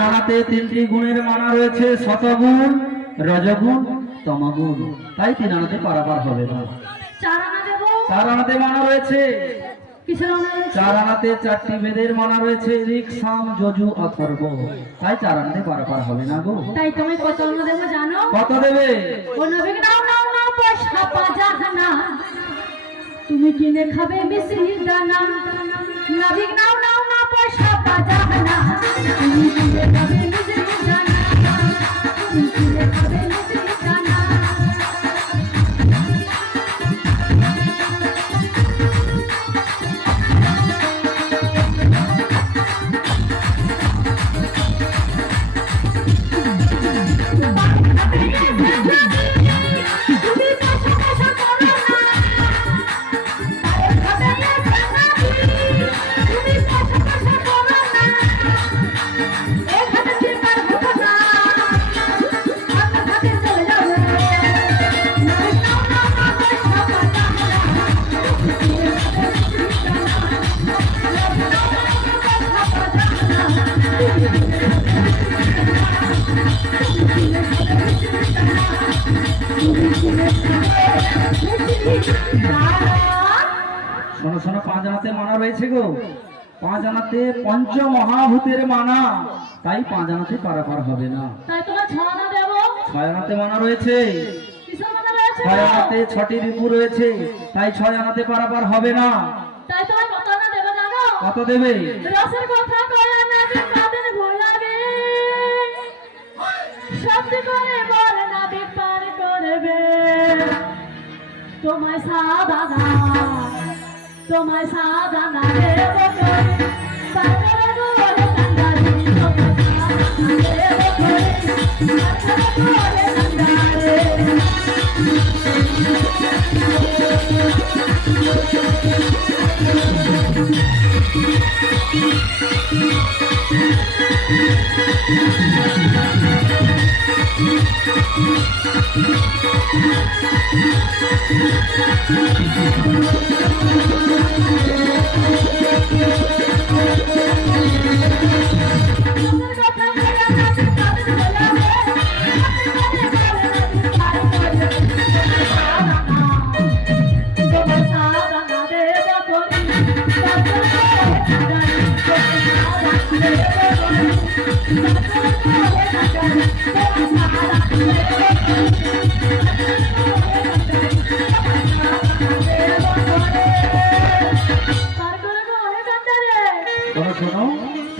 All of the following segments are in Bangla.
মানাতে তিনটি গুণের মানা রয়েছে, শতগুণ, রজগুণ, তমগুণ। তাই তিন আনাতে পারাপার হবে না। চার আনাতে মানা রয়েছে, চার আনাতে চারটি বেদের মানা রয়েছে, ঋক, সাম, যজু, অথর্ব। তাই চার আনাতে পারাপার হবে না গো। তাই তুমি কত আনা দেবো জানো? কত দেবে? ও নবী নাও নাও নাও পয়সা পাজানা, তুমি কিনে খাবে মিশ্রির দানা। নবী নাও নাও নাও পয়সা পাজানা, তুমি কিনে খাবে মিশ্রির দানা, তুমি কিনে খাবে মিশ্রির দানা। শোনো শোনো, পাঁচ আনাতে মানা রয়েছে গো। পাঁচ আনাতে পঞ্চ মহাভূতের মানা, তাই পাঁচ আনাতে পারাপার হবে না। তাই তোমার ছয় আনা দেবো। ছয় আনাতে মানা রয়েছে, কিসের মানা রয়েছে? ছয় আনাতে ছটি রিপু রয়েছে, তাই ছয় আনাতে পারাপার হবে না। তাই তোমার কত আনা দেবো জানো? কত দেবে? রসের কথা কয়া না যে কাদের ভোলাবে, শব্দ করে বল না বিপার করবে। তোমায় সাদানা, তোমায় সাদানা দেবো করে, পাগল করে কান্দারি, তোমায় সাদানা দেবো করে, পাগল করে কান্দারি।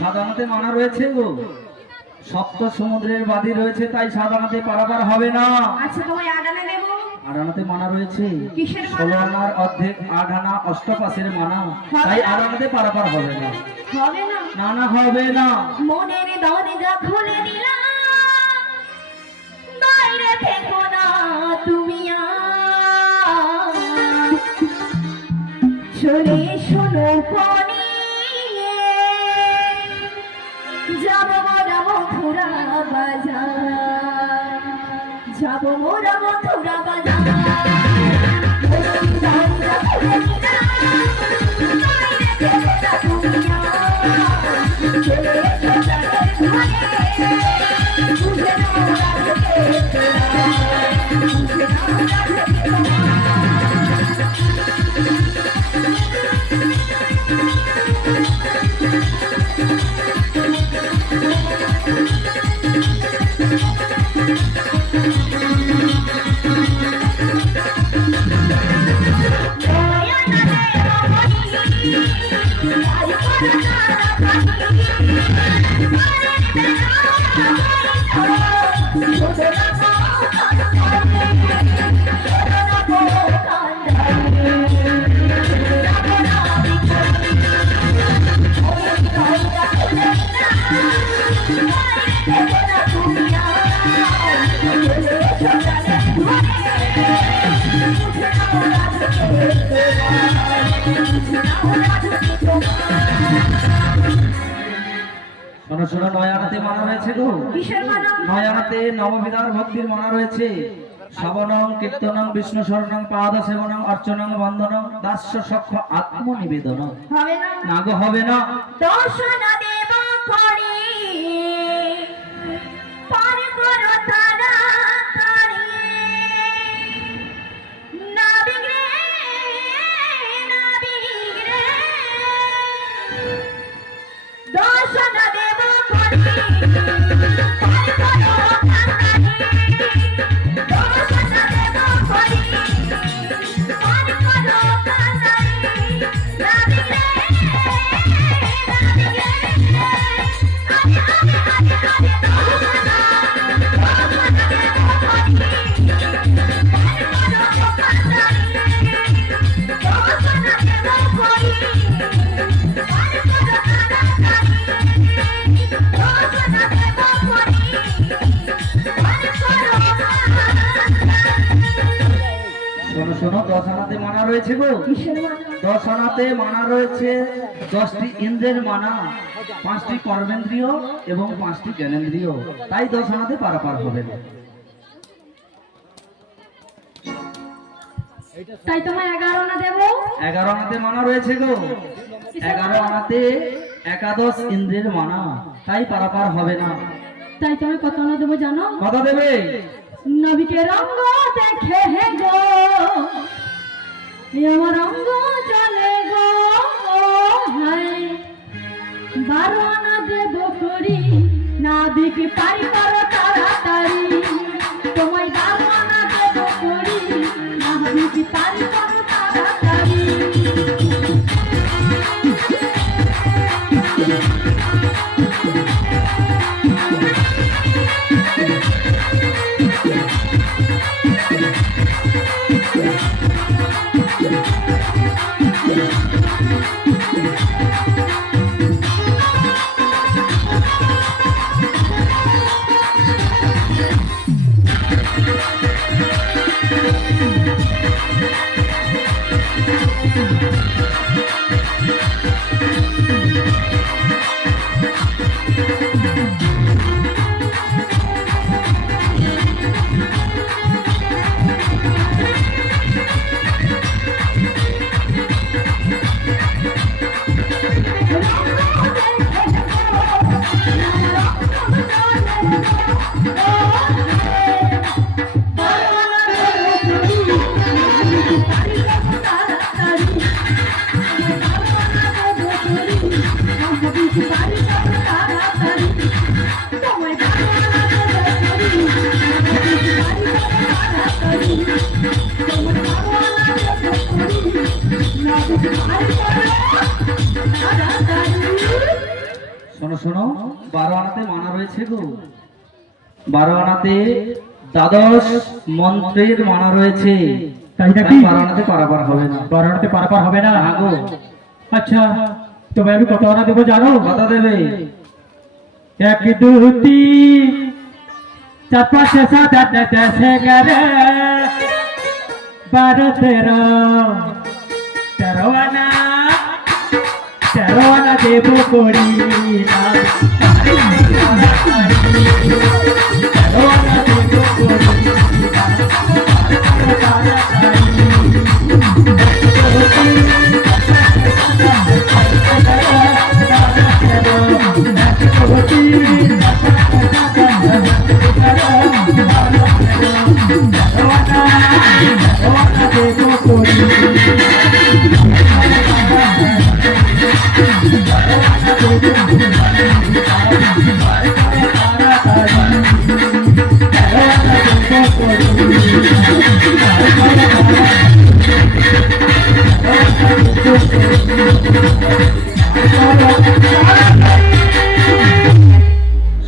সাধারণতে মানা রয়েছে গো, সপ্ত সমুদ্রের বাদী রয়েছে, তাই সাধারণতে পারাপার হবে না। আচ্ছা তোমায় আডানা দেবো। আড়ানাতে মানা রয়েছে, কিসের মানা? 16 আনার অর্ধেক, 8 আনা অষ্টপাশের মানা, তাই আড়ানাতে পারাপার হবে না। হবে না? না না, হবে না। মনের দরজা খুলে দিলাম, বাইরে থেকো না তুমি আর, চলে শোনো কোনি, যাবো মোরা মথুরা বাজার, যাবো মোরা মথুরা বাজার। মনের দরজা খুলে দিলাম, বাইরে থেকো না তুমি আর, চলে শোনো কোনি, বুঝে নাও রাধে বুঝে নাও রাধে। শোনো শোনো, 9 আনাতে মানা রয়েছে গো। কিসের মানা? 9 আনাতে নববিধার ভক্তির মানা রয়েছে, শ্রবণং, কীর্তনং, বিষ্ণু শরণং, পাদ সেবনং, অর্চনং, বন্দনং, দাস্য সক্ষ আত্মনিবেদনং। হবে না? না গো, হবে না। দর্শন দেব করে আনাতে মানা রয়েছে গো। কিসের মানা? 10 আনাতে মানা রয়েছে 10টি ইন্দ্রের মানা, 5টি কর্মেন্দ্রিয় এবং 5টি জ্ঞানেন্দ্রিয়, তাই 10 আনাতে পারাপার হবে না। তাই তোমায় 11 আনা দেব। 11 আনাতে মানা রয়েছে গো। 11 আনাতে একাদশ ইন্দ্রের মানা, তাই পারাপার হবে না। তাই তোমায় কত আনা দেবো জানো? কত দেবে? নবীকে রঙ্গ দেখে হে গো, আমার রঙ্গ চলে গো, হায় 12 আনা দেব করি, নাবিক পাই করো তাড়াতাড়ি। তোমায় 12 আনা দেব করি, নাবিক পাই করো তাড়াতাড়ি। শোনো শোনো, 12 আনাতে মানা রয়েছে গো। 12 আনাতে দ্বাদশ মন্ত্রের মানা রয়েছে, তাই নাকি? 12 আনাতে পারাপার হবে না। 12 আনাতে পারাপার হবে না? না গো। আচ্ছা, তবে আমি কত আনা দেবো জানো? কত দেবে? 1 2 3 4 5 6 7 8 9 10 11 12 13 আনা, 13 আনা দেবো করি না, 13 আনা দেবো করি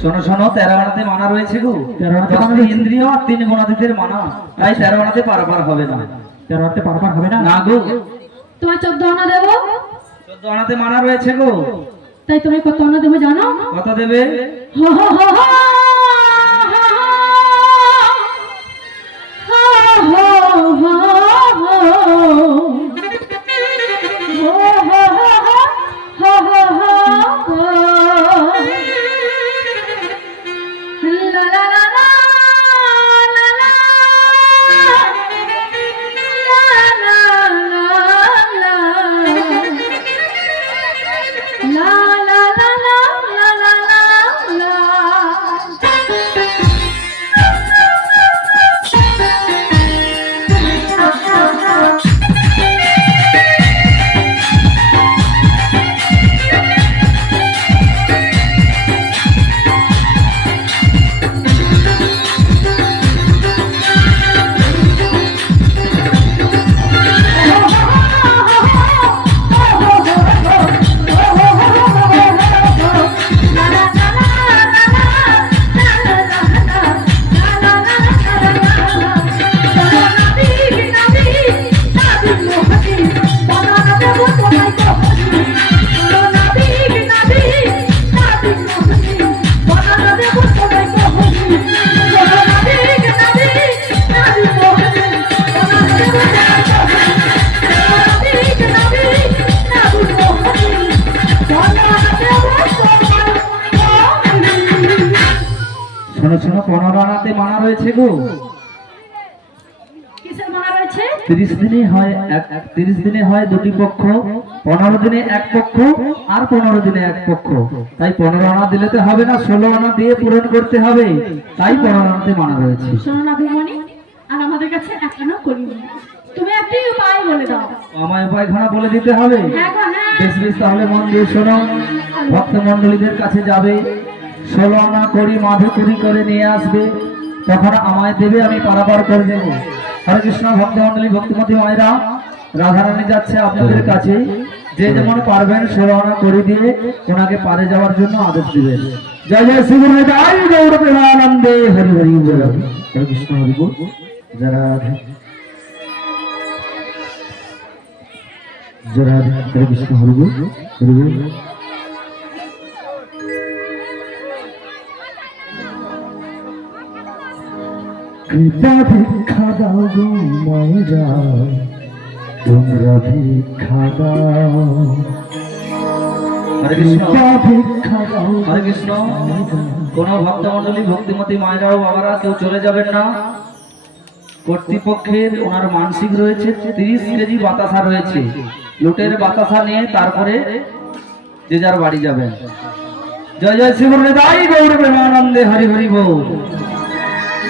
শোনো শোনো, 13 আনাতে মানা রয়েছে গো। 13 আনাতে মানা 10টি রয়েছে। ইন্দ্রিয় আর 3 গুণাতীতের মানা, তাই 13 আনাতে পারাপার হবে না। 13 আনাতে পারাপার হবে না? না গো। তোমায় 14 আনা দেব। 14 আনাতে মানা রয়েছে গো। তাই তোমায় কত আনা দেবো জানো? কত দেবে? হো হো হো হো, শোনো শোনো, 15 আনাতে মানা রয়েছে গো। কিসের মানা রয়েছে? 30 দিনে হয় 30 দিনে হয় দুটি পক্ষ, 15 দিনে এক পক্ষ, আর 15 দিনে এক পক্ষ। তাই 15 আনা দিলে তো হবে না, 16 আনা দিয়ে পূরণ করতে হবে। তাই 15 আনাতে মানা রয়েছে। শোনো না বিমনি, আর আমাদের কাছে এখনো করিনি, তুমি একটি উপায় বলে দাও। আমায় উপায়খানা বলে দিতে হবে। হ্যাঁ গো হ্যাঁ। বেশ বেশ, তাহলে মন দিয়ে শোনো। ভক্ত মন্ডলীদের কাছে যাবে, 16 আনা করি মাধু চুরি করে নিয়ে আসবে, তখন আমায় দেবে, আমি পারাপার করে দেবো। হরে কৃষ্ণ ভক্ত মন্ডলী, ভক্তিমতী মায়েরা, রাধারানী যাচ্ছে আপনাদের কাছে। যে যেমন পারবেন 16 আনা করে দিয়ে ওনাকে পারে যাওয়ার জন্য আদেশ দিবেন। জয় জয় শ্রী গুরু নিতাই গৌর প্রেমানন্দে, হরি হরি বল। হরে কৃষ্ণ হরি বল। জয় রাধে জয় রাধে, হরে কৃষ্ণ হরি বল, হরি বল। কৃপা ভিক্ষা দাও গো মায়েরা, তোমরা ভিক্ষা দাও। হরে কৃষ্ণ, ভিক্ষা দাও। হরে কৃষ্ণ। কোন ভক্ত মন্ডলী, ভক্তিমতী মায়েরাও বাবারা কেউ চলে যাবেন না। কর্তৃপক্ষের ওনার মানসিক রয়েছে, 30 কেজি বাতাসা রয়েছে। লুটের বাতাসা নিয়ে তারপরে যে যার বাড়ি যাবেন। জয় জয় শ্রী গুরু নিতাই গৌর প্রেমানন্দে, হরি হরি বল।